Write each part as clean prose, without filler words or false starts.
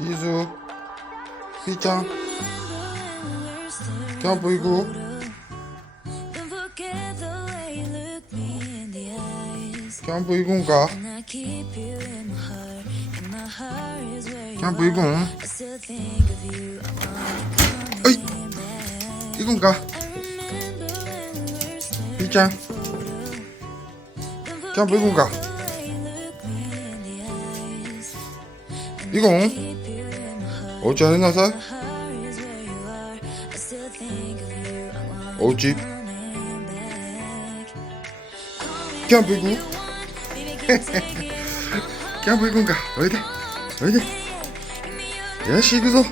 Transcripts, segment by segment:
ビーズ、ピーちゃん、キャンプ行く？キャンプ行くんか？キャンプ行くん？はい、行くんか？ピーちゃん、キャンプ行くんか？行くん？お家入りなさい。お家キャンプ行く？キャンプ行くんか？おいでおいで。よし行くぞ。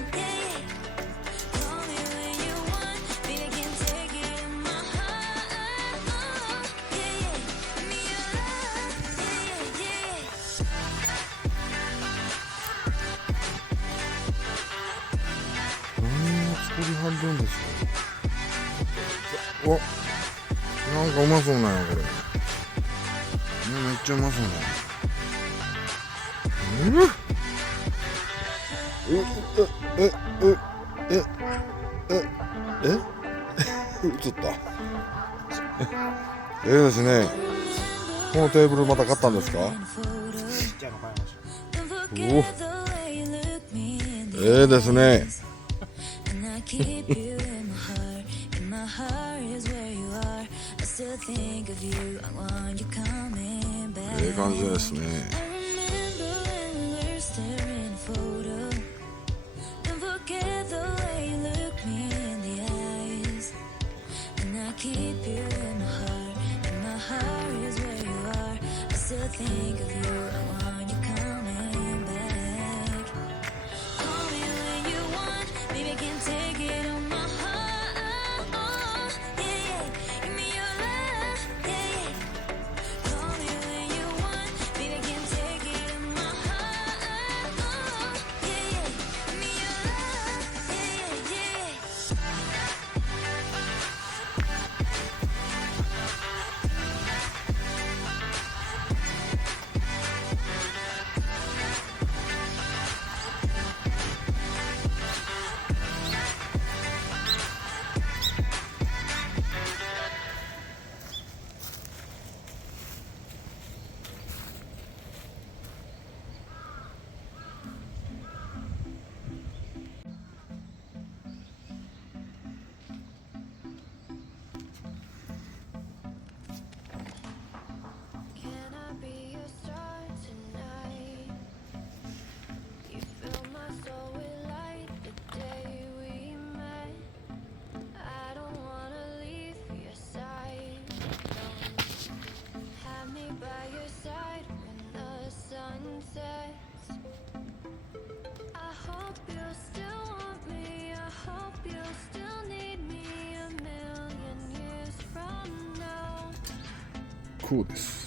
何を作りはるんですか？お、なんかうまそうなんやこれ。めっちゃうまそうなんや。えええええ映った。ですね。このテーブルまた買ったんですか？おお、ですね。感じですね。こうです。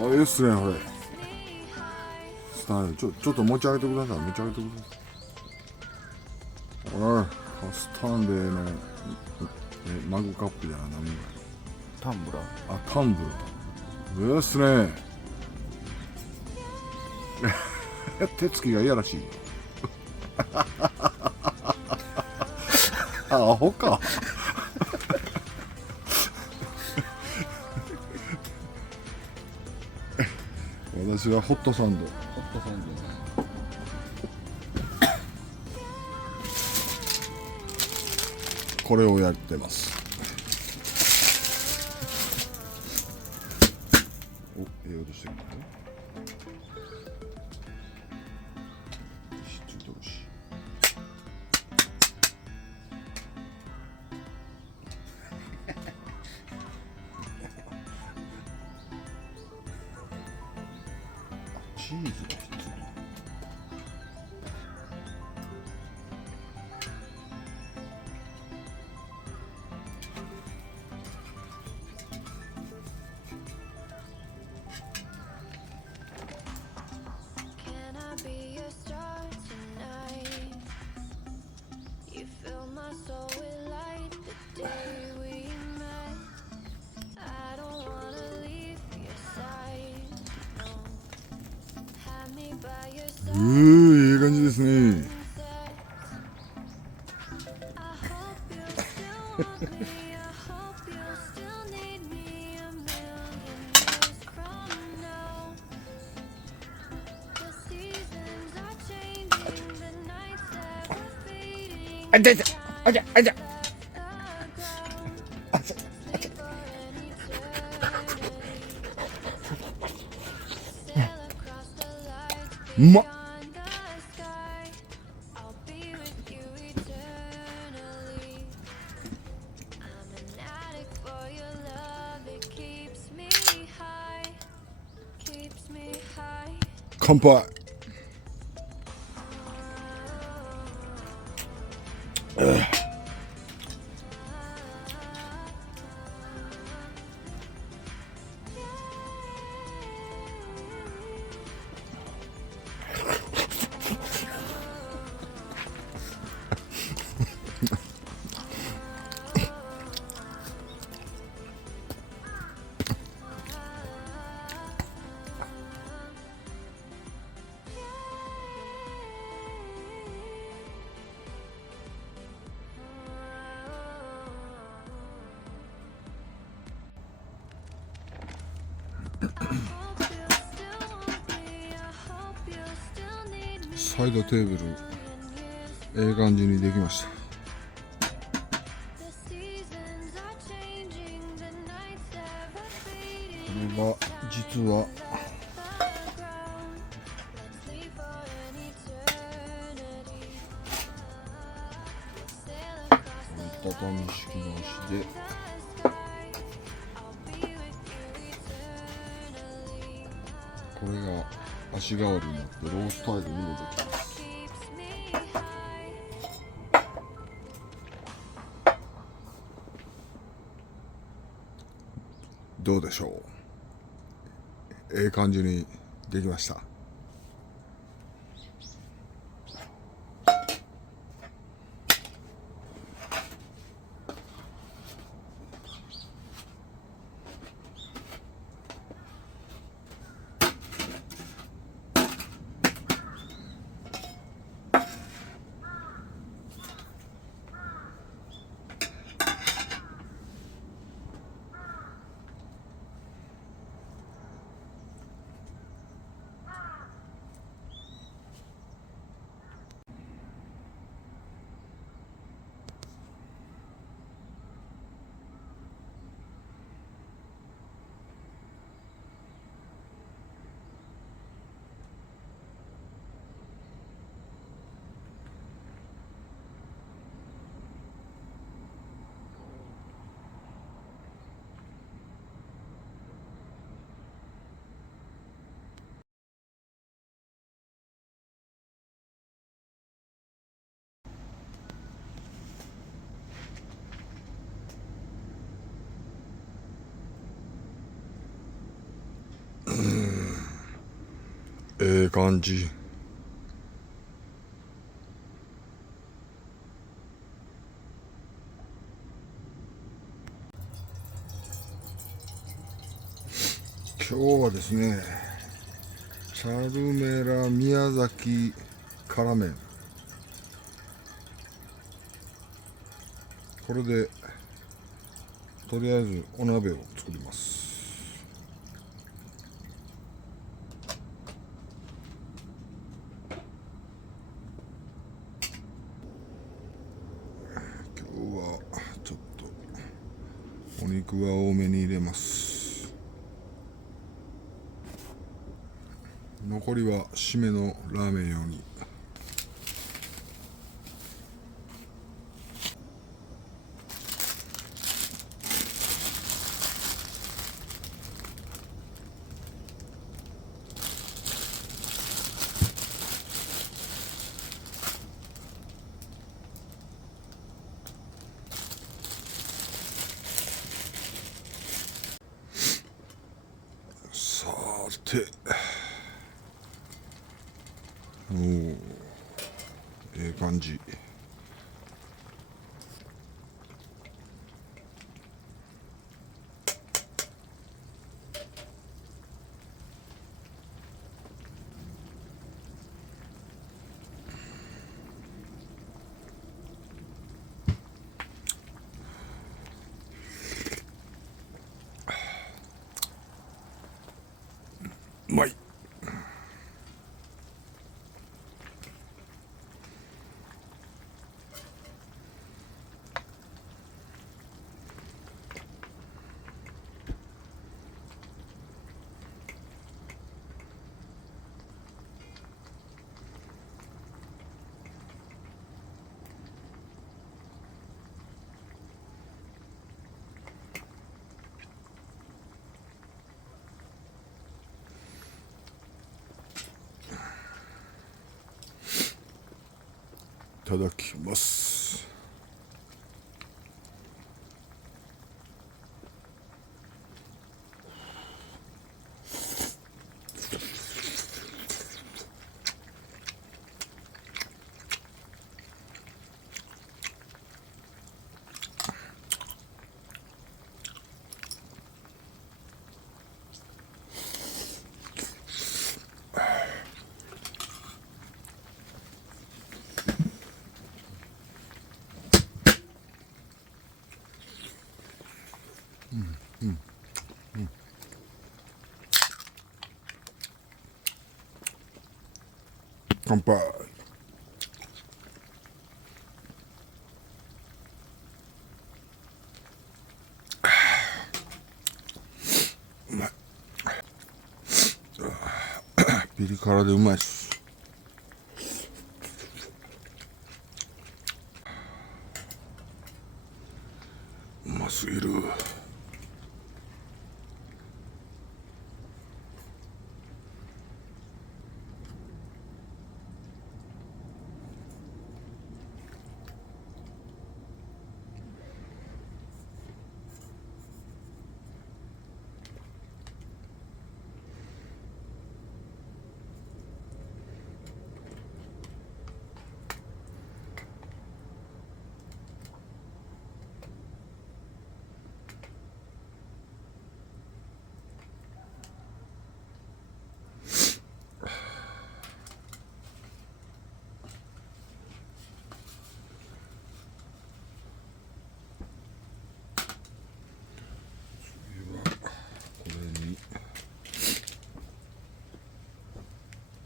あれですね、これ。スタンちょっと持ち上げてください。持ち上げてください。あれ、スタンレーのマグカップじゃない、タンブラー。あ、タンブラー。ですね。手つきがいやらしい。アホか。私はホットサンド。ホットサンド。これをやってます。お、音してるかな。七同士。チーズが必要。あちゃちゃあちゃあちゃうまっ。乾杯。サイドテーブルええ感じにできました。これは実は折りたたみ式の足でこれが足代わりになってロースタイルにもできます。どうでしょう。ええ感じにできました。ええ感じ。今日はですね、チャルメラ宮崎辛麺、これでとりあえずお鍋を作ります。今日はちょっとお肉は多めに入れます。残りは締めのラーメン用に。さて、おお、ええ感じ。ただきます。乾杯。うまい。ピリ辛でうまいっす。うますぎる。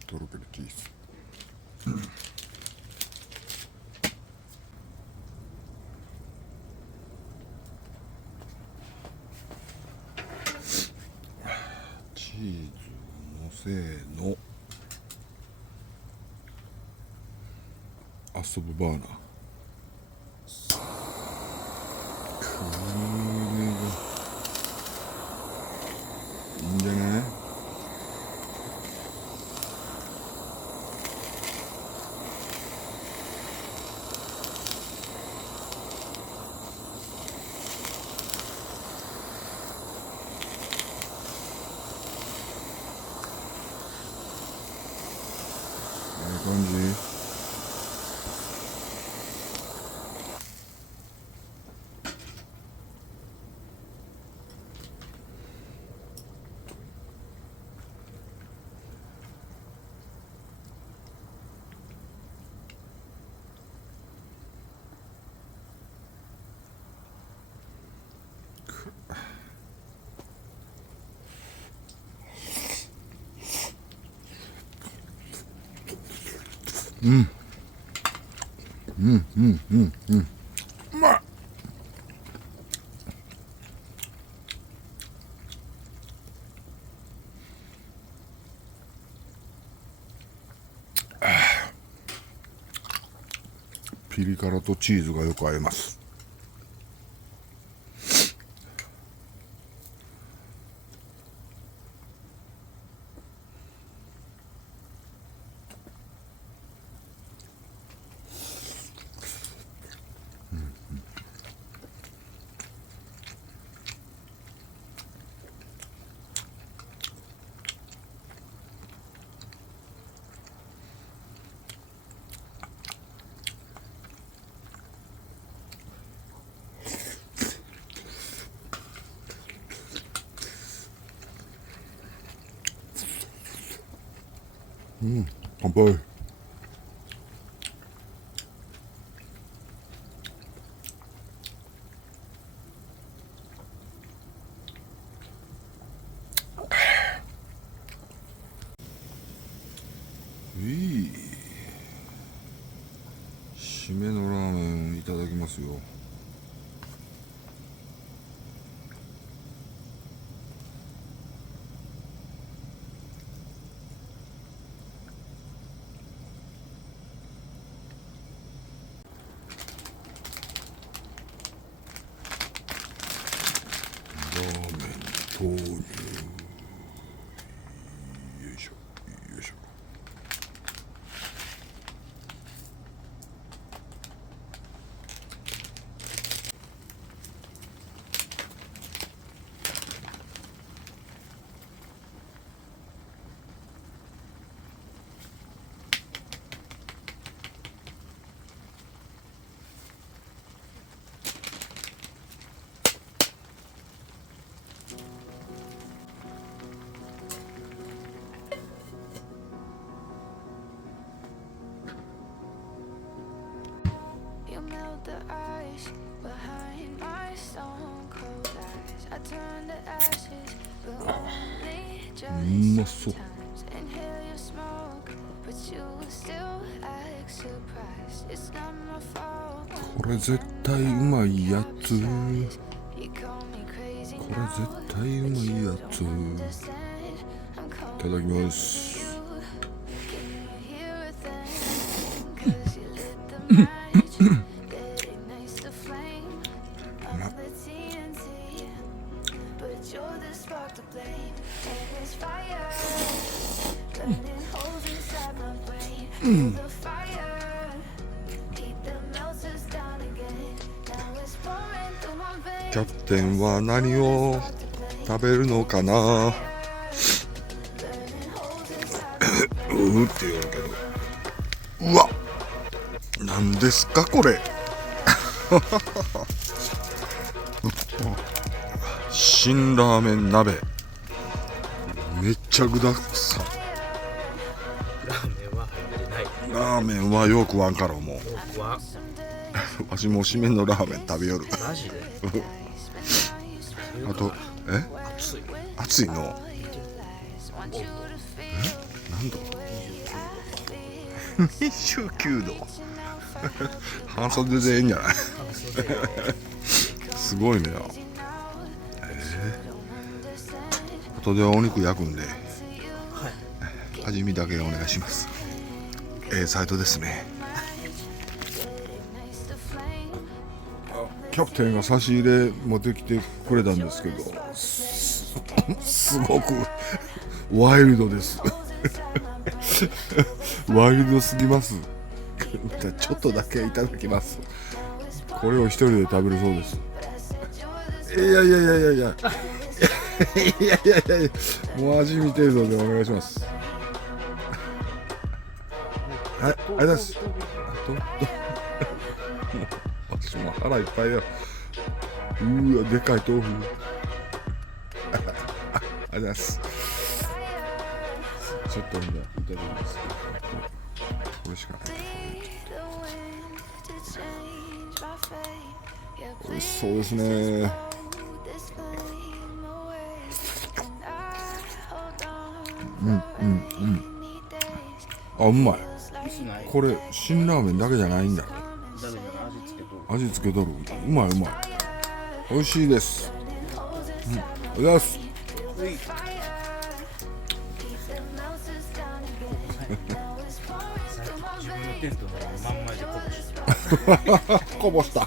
とろけるチーズ。チーズのせの遊ぶバーナー。いいんじゃない？いい感じ。うまい。ピリ辛とチーズがよく合います。乾杯。いい。締めのラーメンいただきますよ。ラーメン投入。よいしょよいしょ。うまそう。これ絶対うまいやつ。これ絶対うまいやつ。いただきます。キャプテンは何を食べるのかな。うって言うけど、うわ、なんですかこれ。辛ラーメン鍋、めっちゃ具だくさん。ラーメンは入ってない。ラーメンはよくわんからもう。僕はわしも締めのラーメン食べよる。マジであと熱い。暑いの。何度？29度。半袖でいいんじゃない？すごいね。後でお肉焼くんで、味見だけお願いします。サイトですね。キャプテンが差し入れ持ってきてくれたんですけど、すごくワイルドです。ワイルドすぎます。ちょっとだけいただきます。これを一人で食べるそうです。いやいやいやいやいやいやいや、もう味見程度でお願いします。はい、ありがとうございます。私も腹いっぱいだよ。うわ、でかい豆腐。ありがとうございます。ちょっといただきます。これしかない。美味しそうですね。あ、うまい。これ辛ラーメンだけじゃないんだ。味付けとる。うまいうまい。美味しいです。ありがとうございます。自分のテントのまんまでこぼした。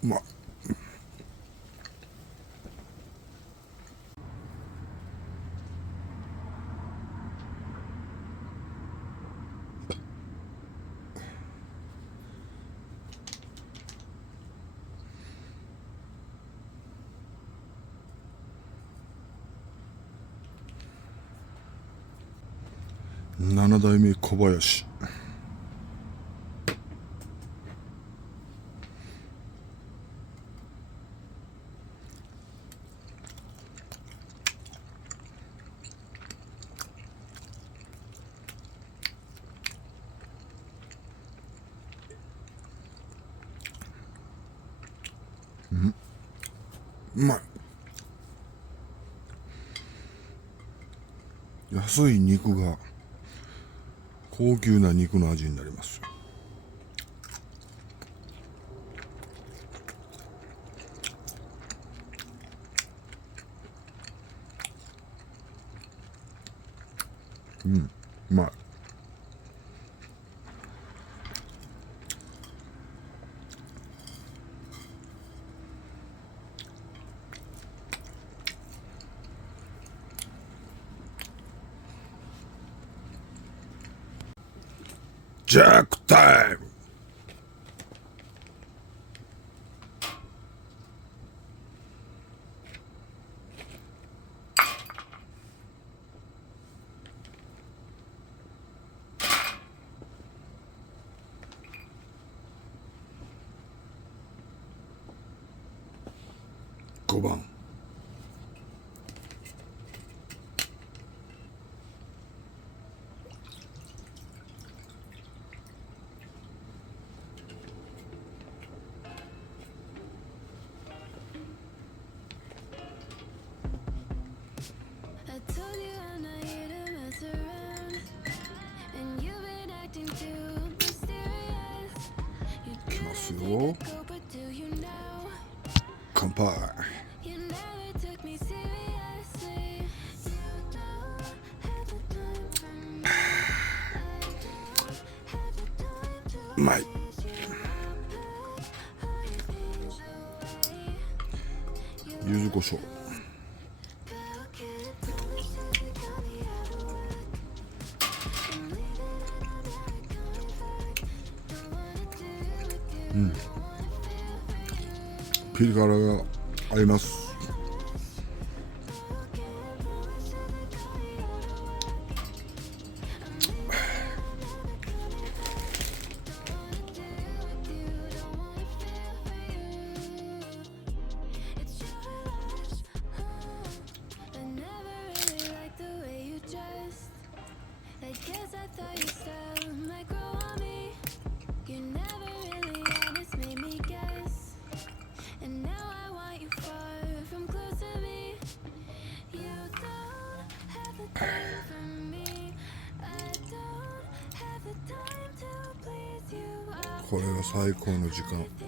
うまい。7代目小林。うまい。安い肉が高級な肉の味になりますよ。うまい。ジャックタイム。5番。いきますよ。乾杯。うまい。柚子胡椒。ピリ辛が合います。これが最高の時間。